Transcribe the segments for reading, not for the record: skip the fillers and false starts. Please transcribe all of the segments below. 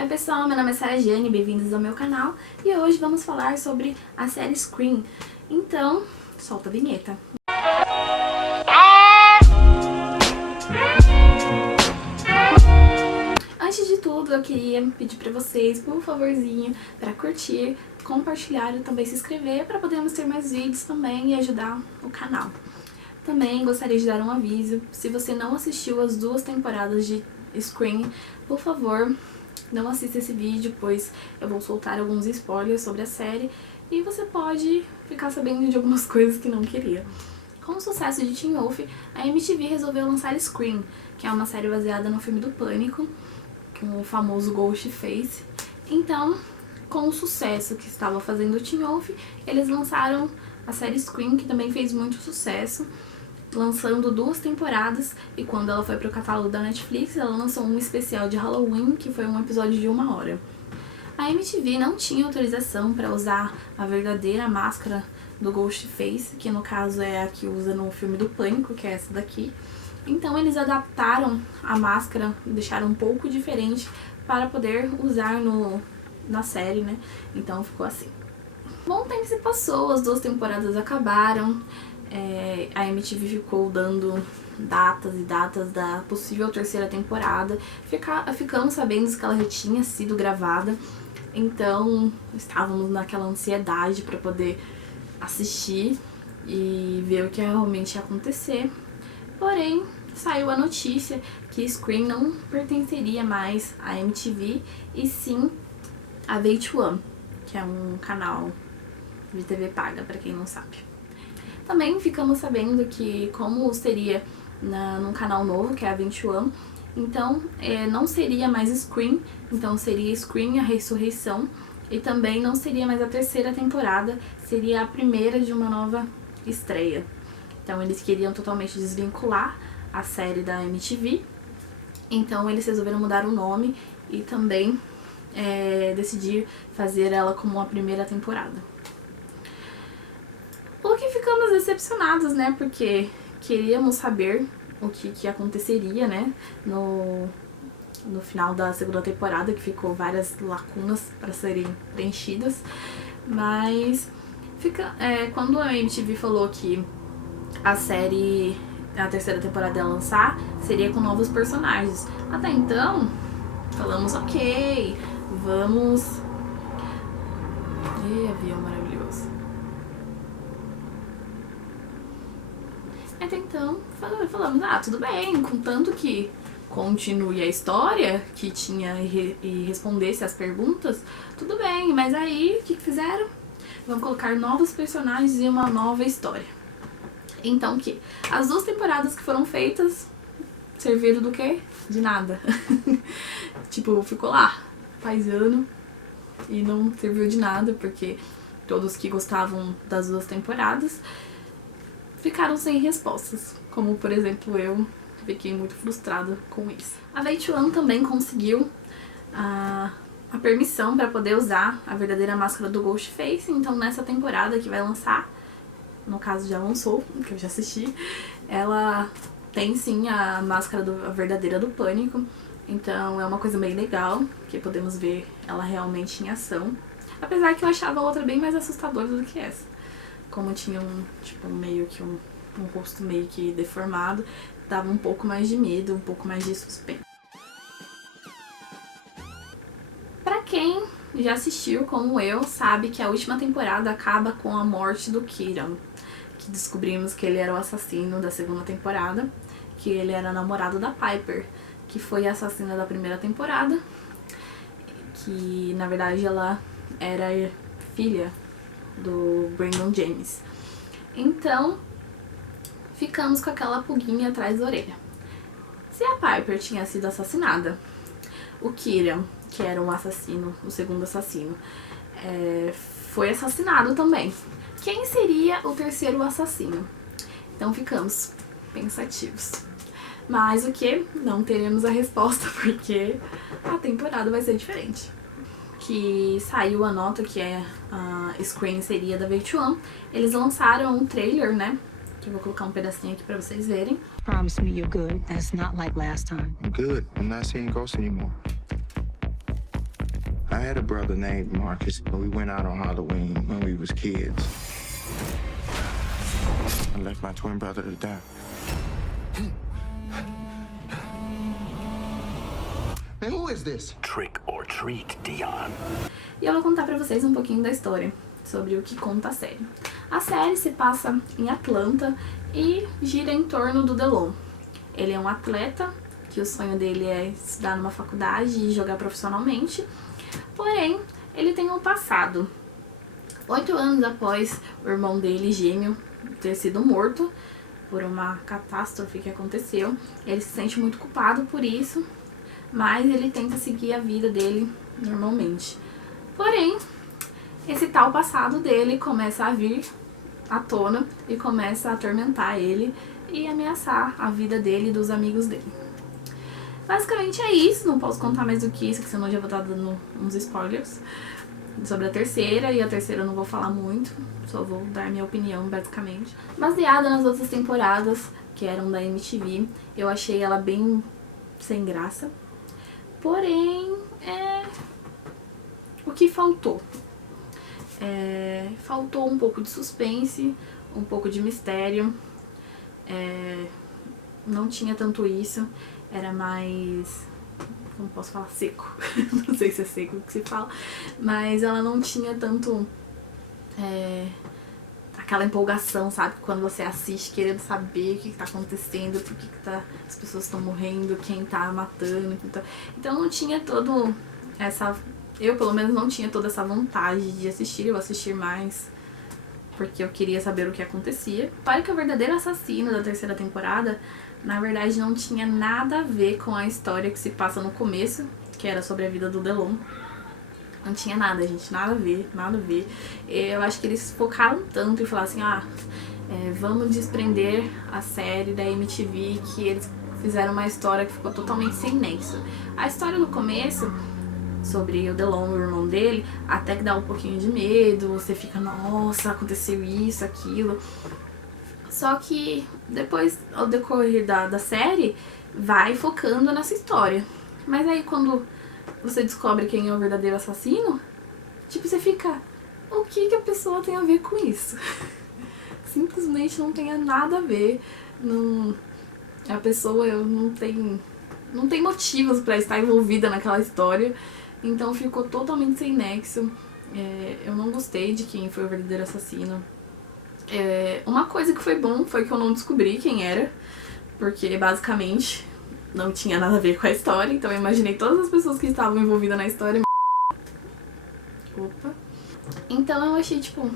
Oi pessoal, meu nome é Sarah Jane, bem-vindos ao meu canal e hoje vamos falar sobre a série Scream. Então, solta a vinheta. Antes de tudo, eu queria pedir pra vocês, por favorzinho, pra curtir, compartilhar e também se inscrever para podermos ter mais vídeos também e ajudar o canal. Também gostaria de dar um aviso, se você não assistiu as 2 temporadas de Scream, por favor, não assista esse vídeo, pois eu vou soltar alguns spoilers sobre a série e você pode ficar sabendo de algumas coisas que não queria. Com o sucesso de Teen Wolf, a MTV resolveu lançar Scream, que é uma série baseada no filme do Pânico, com o famoso Ghostface. Então, com o sucesso que estava fazendo o Teen Wolf, eles lançaram a série Scream, que também fez muito sucesso, lançando 2 temporadas, e quando ela foi pro catálogo da Netflix, ela lançou um especial de Halloween, que foi um episódio de 1 hora. A MTV não tinha autorização para usar a verdadeira máscara do Ghostface, que no caso é a que usa no filme do Pânico, que é essa daqui. Então eles adaptaram a máscara e deixaram um pouco diferente para poder usar na série, né? Então ficou assim. Bom tempo se passou, as 2 temporadas acabaram. A MTV ficou dando datas e datas da possível 3ª temporada. Ficamos sabendo que ela já tinha sido gravada, então estávamos naquela ansiedade para poder assistir e ver o que realmente ia acontecer. Porém, saiu a notícia que Scream não pertenceria mais à MTV e sim à VH1, que é um canal de TV paga, para quem não sabe. Também ficamos sabendo que, como seria num canal novo, que é a 21, então não seria mais Scream, então seria Scream, a Ressurreição, e também não seria mais a 3ª temporada, seria a primeira de uma nova estreia. Então eles queriam totalmente desvincular a série da MTV, então eles resolveram mudar o nome e também decidir fazer ela como a primeira temporada. Por que ficamos decepcionados, né? Porque queríamos saber o que aconteceria, né? No final da 2ª temporada, que ficou várias lacunas para serem preenchidas. Mas quando a MTV falou que a 3ª temporada ia lançar, seria com novos personagens. Até então, falamos ok, vamos... avião maravilhoso. Até então, falamos, tudo bem, contanto que continue a história, que tinha e respondesse as perguntas, tudo bem, mas aí, o que fizeram? Vão colocar novos personagens e uma nova história. Então, o que? As 2 temporadas que foram feitas serviram do quê? De nada. Tipo, ficou lá, paisano, e não serviu de nada, porque todos que gostavam das 2 temporadas ficaram sem respostas, como por exemplo eu fiquei muito frustrada com isso. A VH1 também conseguiu a permissão para poder usar a verdadeira máscara do Ghostface, então nessa temporada que vai lançar, no caso já lançou, que eu já assisti, ela tem sim a máscara a verdadeira do Pânico, então é uma coisa bem legal, que podemos ver ela realmente em ação, apesar que eu achava a outra bem mais assustadora do que essa. Como tinha meio que um rosto meio que deformado, dava um pouco mais de medo, um pouco mais de suspense. Pra quem já assistiu, como eu, sabe que a última temporada acaba com a morte do Kieran, que descobrimos que ele era o assassino da 2ª temporada, que ele era namorado da Piper, que foi a assassina da 1ª temporada, que na verdade ela era filha do Brandon James. Então, ficamos com aquela pulguinha atrás da orelha. Se a Piper tinha sido assassinada, o Kieran, que era um assassino, o 2º assassino, foi assassinado também. Quem seria o 3º assassino? Então ficamos pensativos. Mas o que? Não teremos a resposta, porque a temporada vai ser diferente. Que saiu a nota que a Scream seria da VH1, eles lançaram um trailer, né? Que eu vou colocar um pedacinho aqui pra vocês verem. Promise me you're good. That's not like last time. I'm good. I'm not seeing ghosts anymore. I had a brother named Marcus, and we went out on Halloween when we was kids. I left my twin brother to die. Man, who is this? Trick or treat, Dion. E eu vou contar pra vocês um pouquinho da história, sobre o que conta a série. A série se passa em Atlanta e gira em torno do Delon. Ele é um atleta, que o sonho dele é estudar numa faculdade e jogar profissionalmente, porém, ele tem um passado. 8 anos após o irmão dele, gêmeo, ter sido morto por uma catástrofe que aconteceu, ele se sente muito culpado por isso, mas ele tenta seguir a vida dele normalmente. Porém, esse tal passado dele começa a vir à tona e começa a atormentar ele e ameaçar a vida dele e dos amigos dele. Basicamente é isso, não posso contar mais do que isso, que senão eu já vou estar dando uns spoilers sobre a terceira, e a terceira eu não vou falar muito, só vou dar minha opinião, basicamente. Baseada nas outras temporadas, que eram da MTV, eu achei ela bem sem graça. Porém, o que faltou? Faltou um pouco de suspense, um pouco de mistério. Não tinha tanto isso, era mais, como posso falar, seco. Não sei se é seco que se fala, mas ela não tinha tanto aquela empolgação, sabe? Quando você assiste querendo saber o que tá acontecendo, por que as pessoas estão morrendo, quem tá matando. Então não tinha todo essa... Eu, pelo menos, não tinha toda essa vontade de assistir. Eu assisti mais porque eu queria saber o que acontecia. Para que o verdadeiro assassino da terceira temporada, na verdade, não tinha nada a ver com a história que se passa no começo, que era sobre a vida do Delon. Não tinha nada, gente, nada a ver, nada a ver. Eu acho que eles focaram tanto em falar assim, vamos desprender a série da MTV, que eles fizeram uma história que ficou totalmente sem nexo. A história no começo, sobre o Delon e o irmão dele, até que dá um pouquinho de medo, você fica, nossa, aconteceu isso, aquilo. Só que depois, ao decorrer da série, vai focando nessa história. Mas aí quando você descobre quem é o verdadeiro assassino, tipo, você fica, o que a pessoa tem a ver com isso? Simplesmente não tem nada a ver. Não, a pessoa não tem motivos pra estar envolvida naquela história. Então ficou totalmente sem nexo. Eu não gostei de quem foi o verdadeiro assassino. Uma coisa que foi bom foi que eu não descobri quem era, porque basicamente não tinha nada a ver com a história, então eu imaginei todas as pessoas que estavam envolvidas na história. Opa. Então eu achei, tipo, o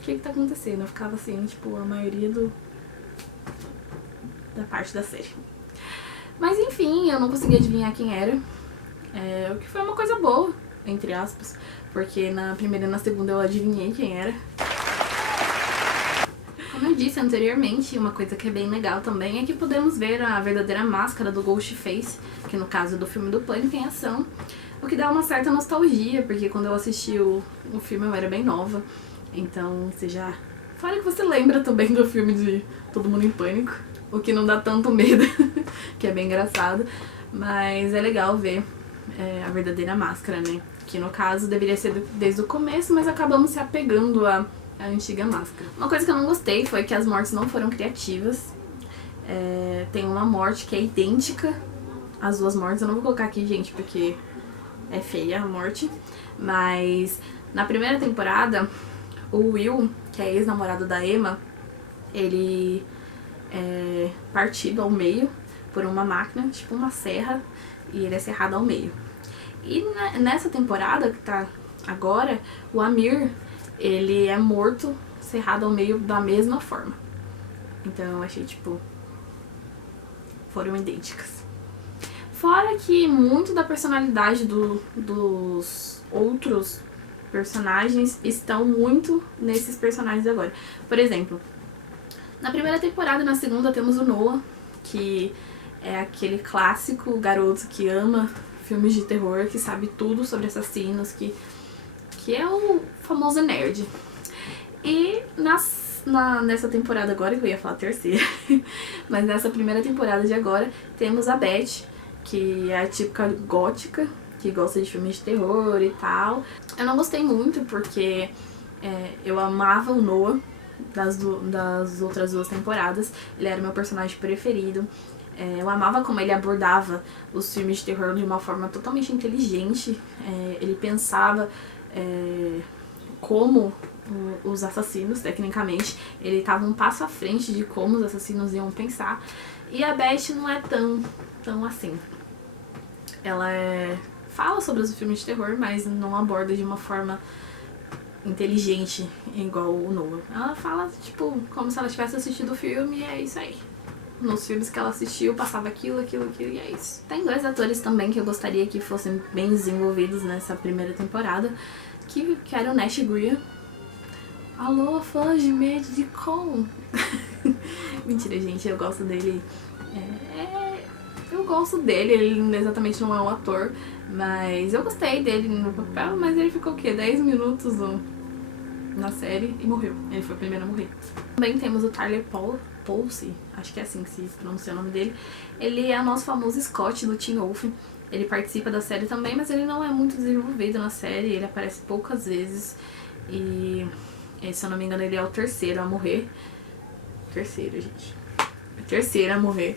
que tá acontecendo? Eu ficava assim, tipo, a maioria da parte da série. Mas enfim, eu não consegui adivinhar quem era, o que foi uma coisa boa, entre aspas, porque na primeira e na segunda eu adivinhei quem era. Como eu disse anteriormente, uma coisa que é bem legal também é que podemos ver a verdadeira máscara do Ghostface, que no caso do filme do Pânico em Ação, o que dá uma certa nostalgia, porque quando eu assisti o filme eu era bem nova, então você já... Fora que você lembra também do filme de Todo Mundo em Pânico, o que não dá tanto medo, que é bem engraçado, mas é legal ver a verdadeira máscara, né? Que no caso deveria ser desde o começo, mas acabamos se apegando a antiga máscara. Uma coisa que eu não gostei foi que as mortes não foram criativas. Tem uma morte que é idêntica às duas mortes. Eu não vou colocar aqui, gente, porque é feia a morte. Mas na primeira temporada, o Will, que é ex-namorado da Emma, ele é partido ao meio por uma máquina, tipo uma serra, e ele é serrado ao meio. E nessa temporada que tá agora, o Amir, ele é morto, serrado ao meio da mesma forma. Então eu achei, tipo, foram idênticas. Fora que muito da personalidade dos outros personagens estão muito nesses personagens agora. Por exemplo, na primeira temporada e na segunda temos o Noah, que é aquele clássico garoto que ama filmes de terror, que sabe tudo sobre assassinos, que é o famoso nerd. E nessa temporada agora, que eu ia falar terceira, mas nessa primeira temporada de agora, temos a Beth, que é a típica gótica, que gosta de filmes de terror e tal. Eu não gostei muito porque eu amava o Noah das outras 2 temporadas. Ele era meu personagem preferido. Eu amava como ele abordava os filmes de terror de uma forma totalmente inteligente. Ele pensava como os assassinos, tecnicamente, ele estava um passo à frente de como os assassinos iam pensar. E a Beth não é tão assim. Ela fala sobre os filmes de terror, mas não aborda de uma forma inteligente igual o Noah. Ela fala, tipo, como se ela tivesse assistido o filme e é isso aí. Nos filmes que ela assistiu, passava aquilo e é isso. Tem 2 atores também que eu gostaria que fossem bem desenvolvidos nessa primeira temporada, que era o Nash Grier. Alô, fãs de Medicom! Mentira, gente, eu gosto dele. Eu gosto dele, ele exatamente não é um ator, mas eu gostei dele no papel, mas ele ficou o quê? 10 minutos na série e morreu. Ele foi o primeiro a morrer. Também temos o Tyler Posey, acho que é assim que se pronuncia o nome dele. Ele é o nosso famoso Scott do Teen Wolf. Ele participa da série também, mas ele não é muito desenvolvido na série, ele aparece poucas vezes. E se eu não me engano, ele é o 3º a morrer. 3º, gente. O 3º a morrer.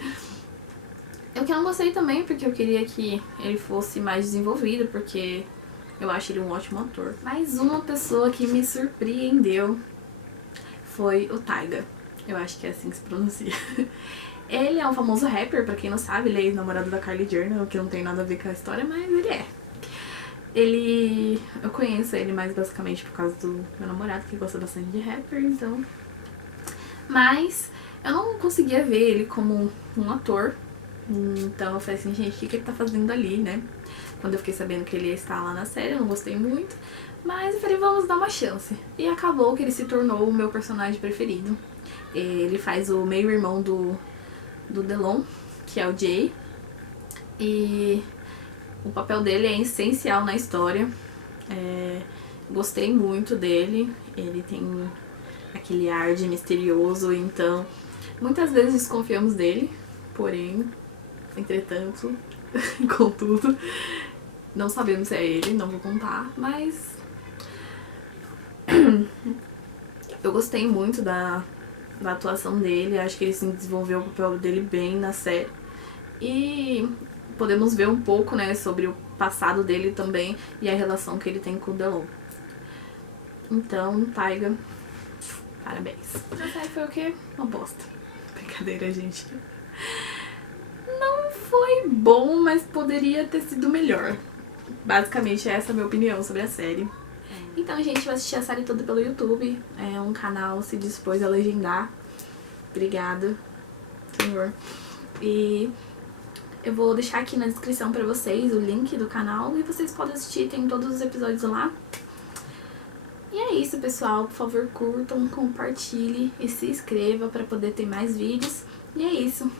Eu que não gostei também, porque eu queria que ele fosse mais desenvolvido, porque eu acho ele um ótimo ator. Mas uma pessoa que me surpreendeu foi o Tyga. Eu acho que é assim que se pronuncia. Ele é um famoso rapper, pra quem não sabe, ele é ex-namorado da Kylie Jenner, o que não tem nada a ver com a história, mas ele é. Eu conheço ele mais basicamente por causa do meu namorado, que gosta bastante de rapper, então... Mas eu não conseguia ver ele como um ator. Então eu falei assim, gente, o que ele tá fazendo ali, né? Quando eu fiquei sabendo que ele ia estar lá na série, eu não gostei muito. Mas eu falei, vamos dar uma chance. E acabou que ele se tornou o meu personagem preferido. Ele faz o meio-irmão do Delon, que é o Jay. E o papel dele é essencial na história. Gostei muito dele. Ele tem aquele ar de misterioso, então muitas vezes desconfiamos dele. Porém, entretanto, contudo, não sabemos se é ele, não vou contar, mas eu gostei muito da atuação dele, acho que ele se desenvolveu o papel dele bem na série. E podemos ver um pouco, né, sobre o passado dele também e a relação que ele tem com o Delon. Então, Tyga, parabéns. A série foi o quê? Uma bosta. Brincadeira, gente. Não foi bom, mas poderia ter sido melhor. Basicamente, essa é a minha opinião sobre a série. Então, gente, eu assisti a série toda pelo YouTube. Um canal se dispôs a legendar. Obrigada, senhor. E eu vou deixar aqui na descrição pra vocês o link do canal. E vocês podem assistir, tem todos os episódios lá. E é isso, pessoal. Por favor, curtam, compartilhem e se inscreva pra poder ter mais vídeos. E é isso.